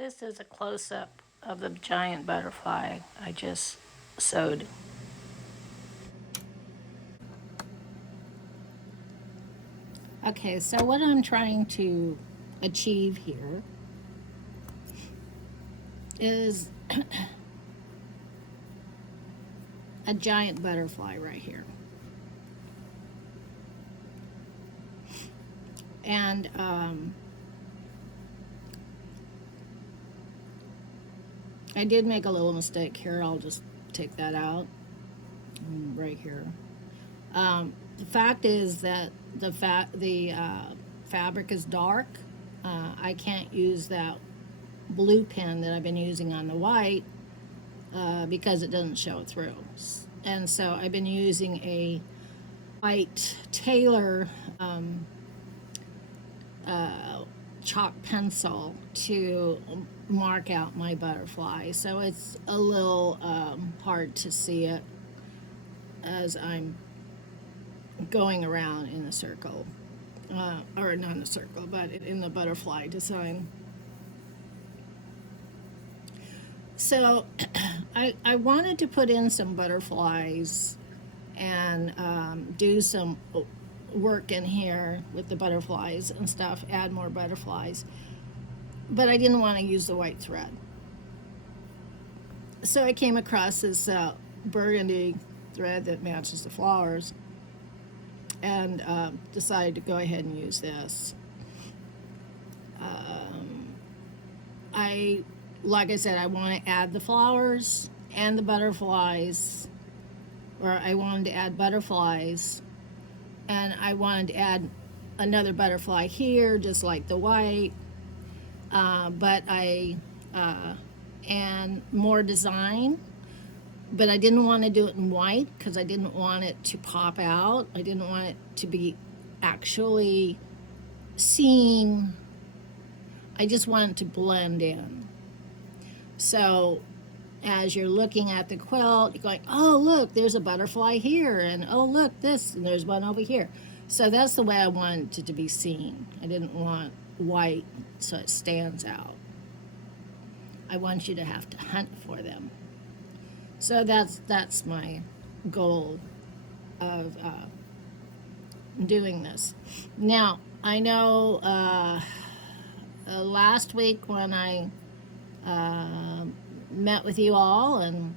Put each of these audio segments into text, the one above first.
This is a close-up of the giant butterfly I just sewed. Okay, so what I'm trying to achieve here is a giant butterfly right here. And I did make a little mistake here. I'll just take that out right here. The fact is that the fabric is dark. I can't use that blue pen that I've been using on the white because it doesn't show through. And so I've been using a white Taylor chalk pencil to mark out my butterfly. So it's a little hard to see it as I'm going around in a circle. Or not in a circle, but in the butterfly design. So I wanted to put in some butterflies and do some work in here with the butterflies and stuff, add more butterflies. But I didn't want to use the white thread. So I came across this burgundy thread that matches the flowers and decided to go ahead and use this. Like I said, I want to add the flowers and the butterflies, or I wanted to add butterflies, and I wanted to add another butterfly here, just like the white, and more design. But I didn't want to do it in white because I didn't want it to pop out. I didn't want it to be actually seen. I just wanted it to blend in. So as you're looking at the quilt, you're going, oh, look, there's a butterfly here, and oh, look, this, and there's one over here. So that's the way I wanted it to be seen. I didn't want white so it stands out. I want you to have to hunt for them. So that's my goal of doing this. Now, I know last week when I met with you all and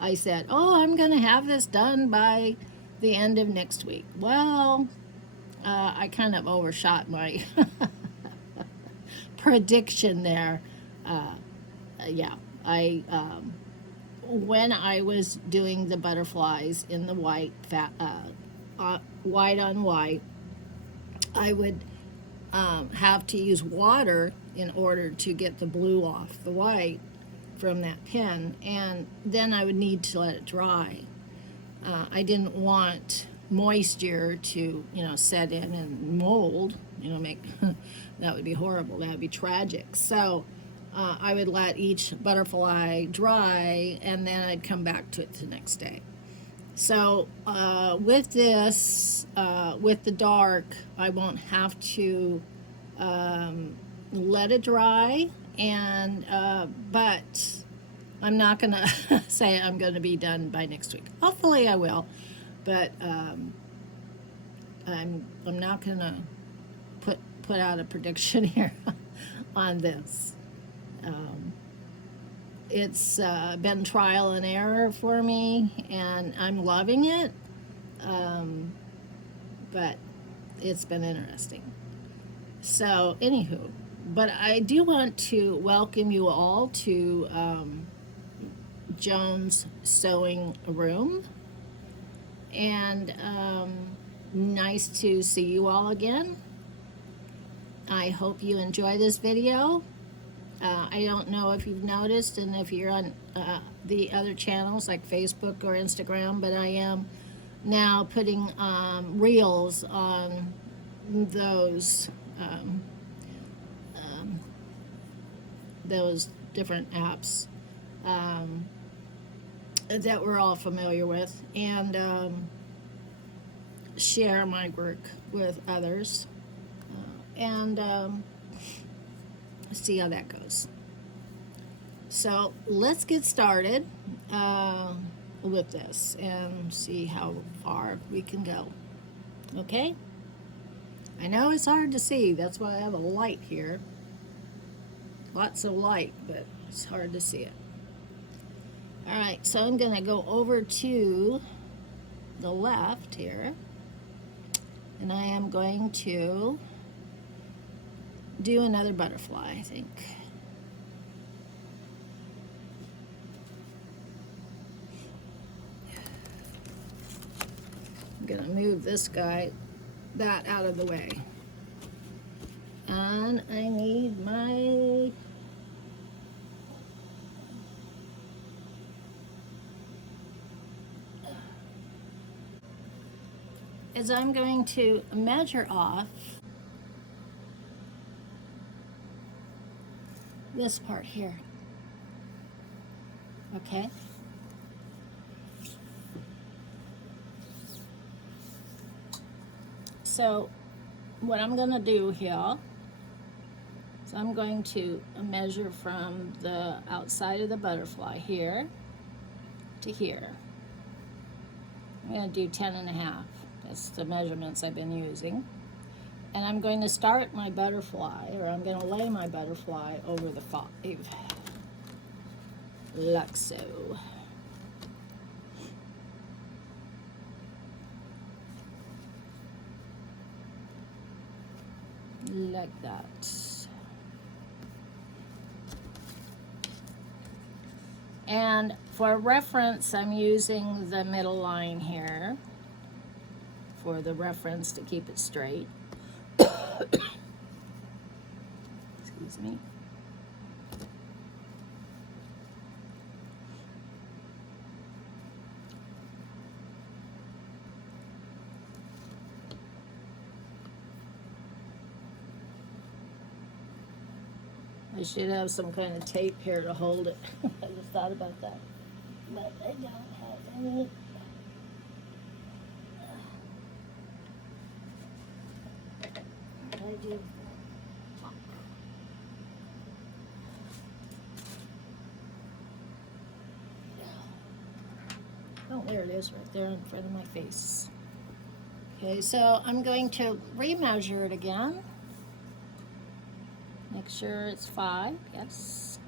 I said, oh, I'm going to have this done by the end of next week. Well, I kind of overshot my prediction there. Yeah, when I was doing the butterflies in the white, white on white, I would have to use water in order to get the blue off the white from that pen, and then I would need to let it dry. I didn't want moisture to, set in and mold, make that would be horrible. That would be tragic. So I would let each butterfly dry, and then I'd come back to it the next day. So with this, with the dark, I won't have to let it dry, and but I'm not gonna say I'm gonna be done by next week. Hopefully I will, but I'm not gonna put out a prediction here on this. It's been trial and error for me, and I'm loving it, but it's been interesting. So, anywho, but I do want to welcome you all to Joan's Sewing Room, and nice to see you all again. I hope you enjoy this video. I don't know if you've noticed, and if you're on the other channels like Facebook or Instagram, but I am now putting reels on those different apps that we're all familiar with, and share my work with others. And see how that goes. So let's get started with this and see how far we can go. Okay? I know it's hard to see. That's why I have a light here. Lots of light, but it's hard to see it. All right, so I'm going to go over to the left here. And I am going to do another butterfly, I think. I'm going to move this guy, that out of the way. And I need my as I'm going to measure off this part here. Okay? So what I'm going to do here is I'm going to measure from the outside of the butterfly here to here. I'm going to do 10.5. That's the measurements I've been using. And I'm going to start my butterfly, or I'm going to lay my butterfly over the 5. Like so. Like that. And for reference, I'm using the middle line here for the reference to keep it straight. Excuse me. I should have some kind of tape here to hold it. I just thought about that. But I don't have any. I do. Oh, there it is, right there in front of my face. Okay, so I'm going to remeasure it again. Make sure it's 5, yes.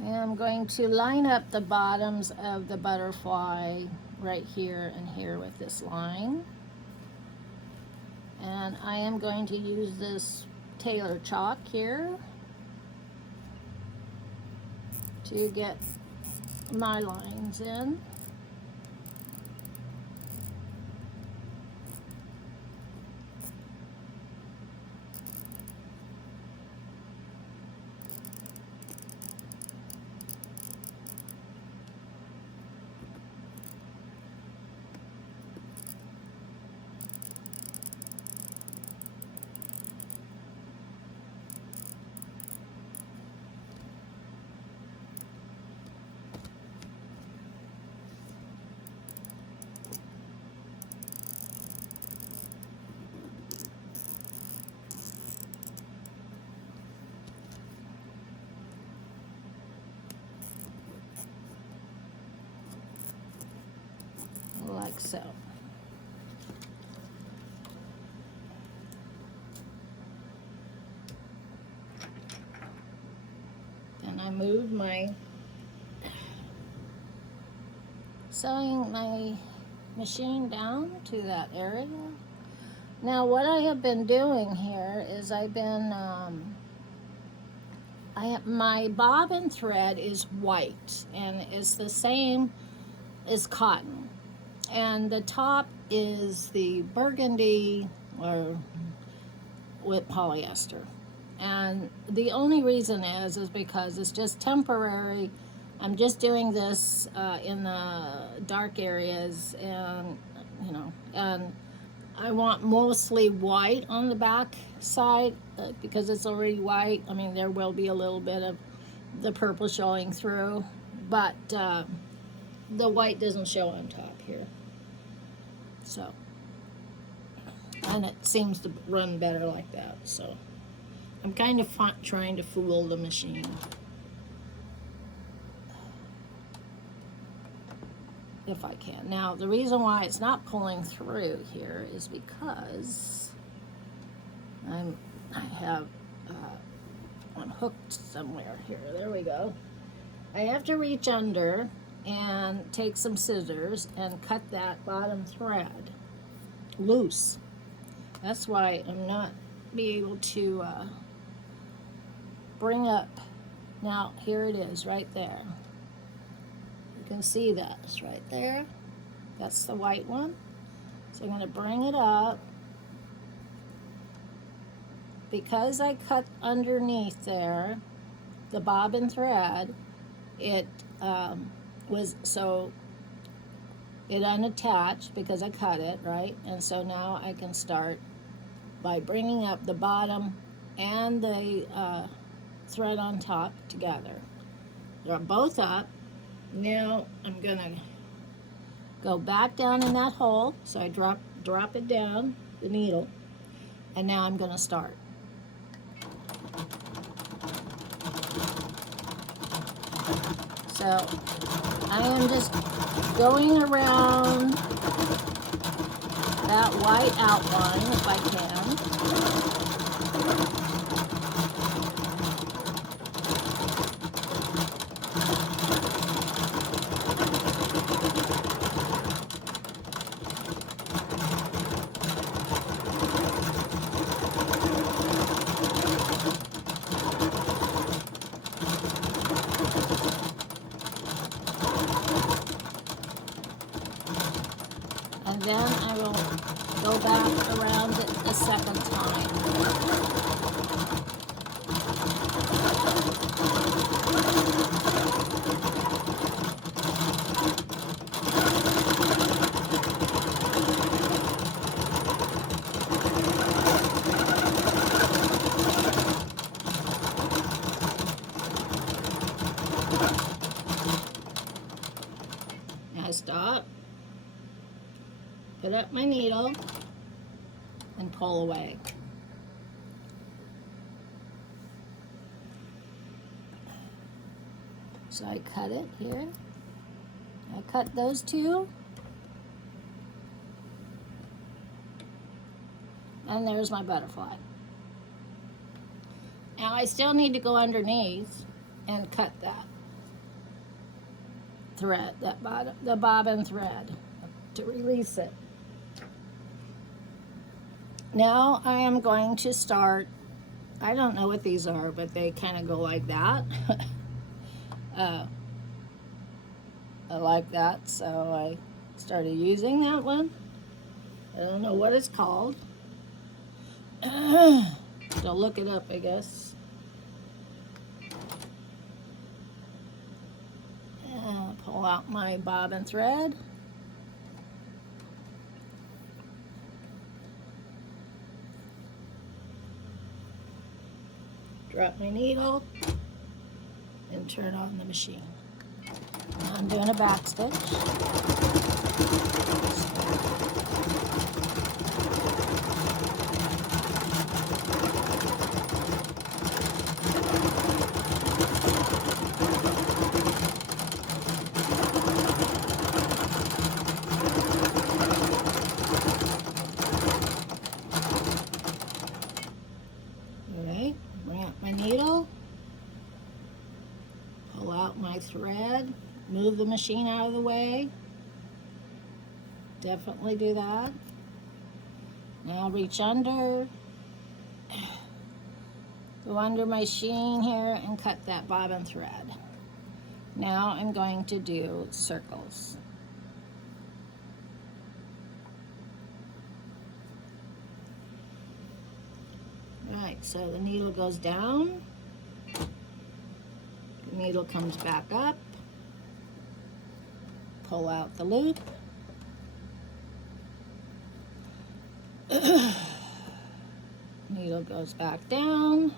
And I'm going to line up the bottoms of the butterfly right here and here with this line. And I am going to use this Taylor chalk here to get my lines in. Like so. Then I move my sewing my machine down to that area. Now what I have been doing here is I've been my bobbin thread is white and it's the same as cotton, and the top is the burgundy or with polyester. And the only reason is because it's just temporary. I'm just doing this in the dark areas, and and I want mostly white on the back side because it's already white. I mean, there will be a little bit of the purple showing through, but the white doesn't show on top here. So, and it seems to run better like that. So I'm kind of trying to fool the machine, if I can. Now, the reason why it's not pulling through here is because I have one hooked somewhere here. There we go. I have to reach under and take some scissors and cut that bottom thread loose. That's why I'm not be able to bring up. Now, here it is right there. You can see that it's right there. That's the white one. So I'm going to bring it up. Because I cut underneath there, the bobbin thread, it was, so it unattached because I cut it, right? And so now I can start by bringing up the bottom and the thread on top together. They're both up. Now I'm gonna go back down in that hole. So I drop it down, the needle, and now I'm gonna start. So I am just going around that white outline if I can. And then I will go back around it a second time. Now stop. Put up my needle and pull away. So I cut it here. I cut those two. And there's my butterfly. Now I still need to go underneath and cut that thread, the bobbin thread, to release it. Now I am going to start, I don't know what these are, but they kind of go like that. I like that, so I started using that one. I don't know what it's called. So look it up, I guess. And pull out my bobbin thread. Drop my needle and turn on the machine. Now I'm doing a back stitch. Alright, bring out my needle. Pull out my thread, move the machine out of the way. Definitely do that. Now reach under, go under my machine here and cut that bobbin thread. Now I'm going to do circles. Right, so the needle goes down. The needle comes back up. Pull out the loop. Needle goes back down.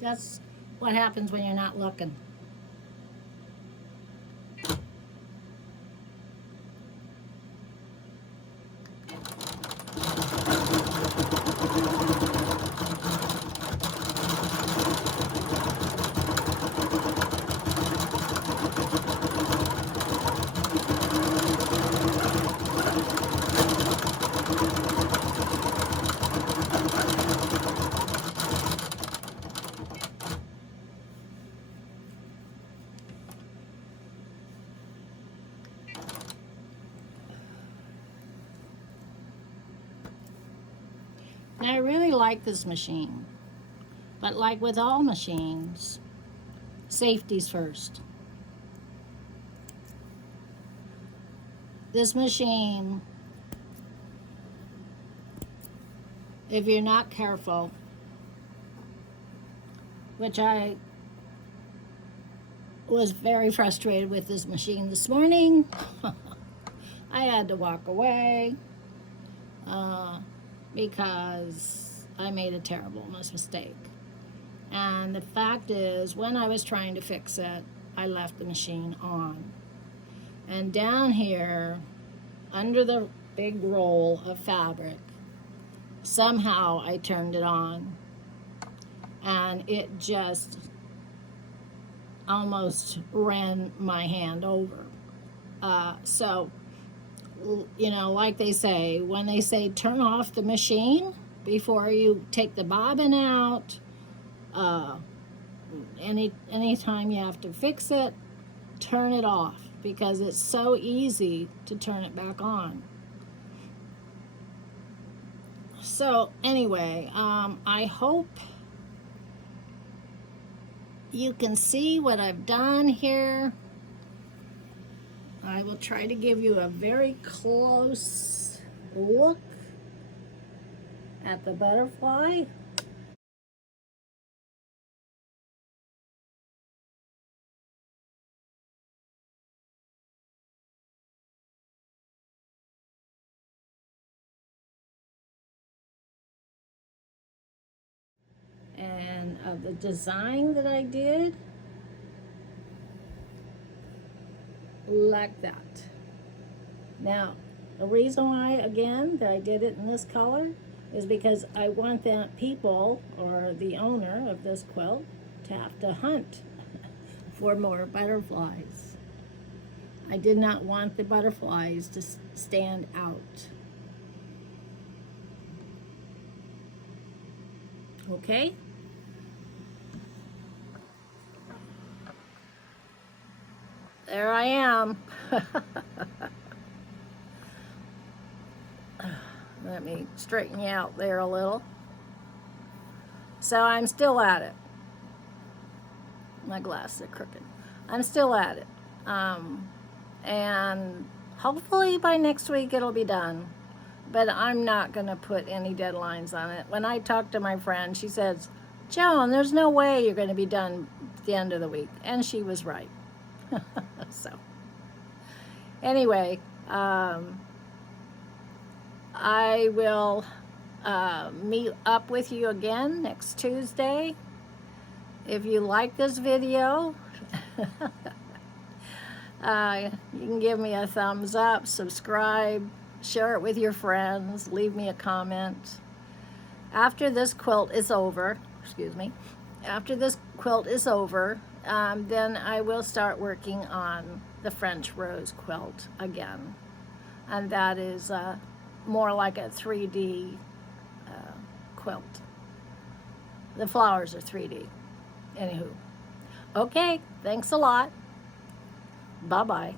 That's what happens when you're not looking. Now, I really like this machine, but like with all machines, safety's first. This machine, if you're not careful, which I was very frustrated with this machine this morning, I had to walk away because I made a terrible mistake. And the fact is, when I was trying to fix it, I left the machine on. And down here, under the big roll of fabric, somehow I turned it on. And it just almost ran my hand over. So, you know, like they say, when they say turn off the machine before you take the bobbin out, anytime you have to fix it, turn it off, because it's so easy to turn it back on. So anyway, I hope you can see what I've done here. I will try to give you a very close look at the butterfly. And of the design that I did, like that. Now, the reason why, again, that I did it in this color is because I want that people, or the owner of this quilt, to have to hunt for more butterflies. I did not want the butterflies to stand out. Okay? There I am. Let me straighten you out there a little. So I'm still at it. My glasses are crooked. I'm still at it. And hopefully by next week it'll be done. But I'm not going to put any deadlines on it. When I talked to my friend, she says, Joan, there's no way you're going to be done at the end of the week. And she was right. So, anyway, I will meet up with you again next Tuesday. If you like this video, you can give me a thumbs up, subscribe, share it with your friends, leave me a comment. After this quilt is over, after this quilt is over, then I will start working on the French rose quilt again. And that is more like a 3D quilt. The flowers are 3D. Anywho. Okay, thanks a lot. Bye-bye.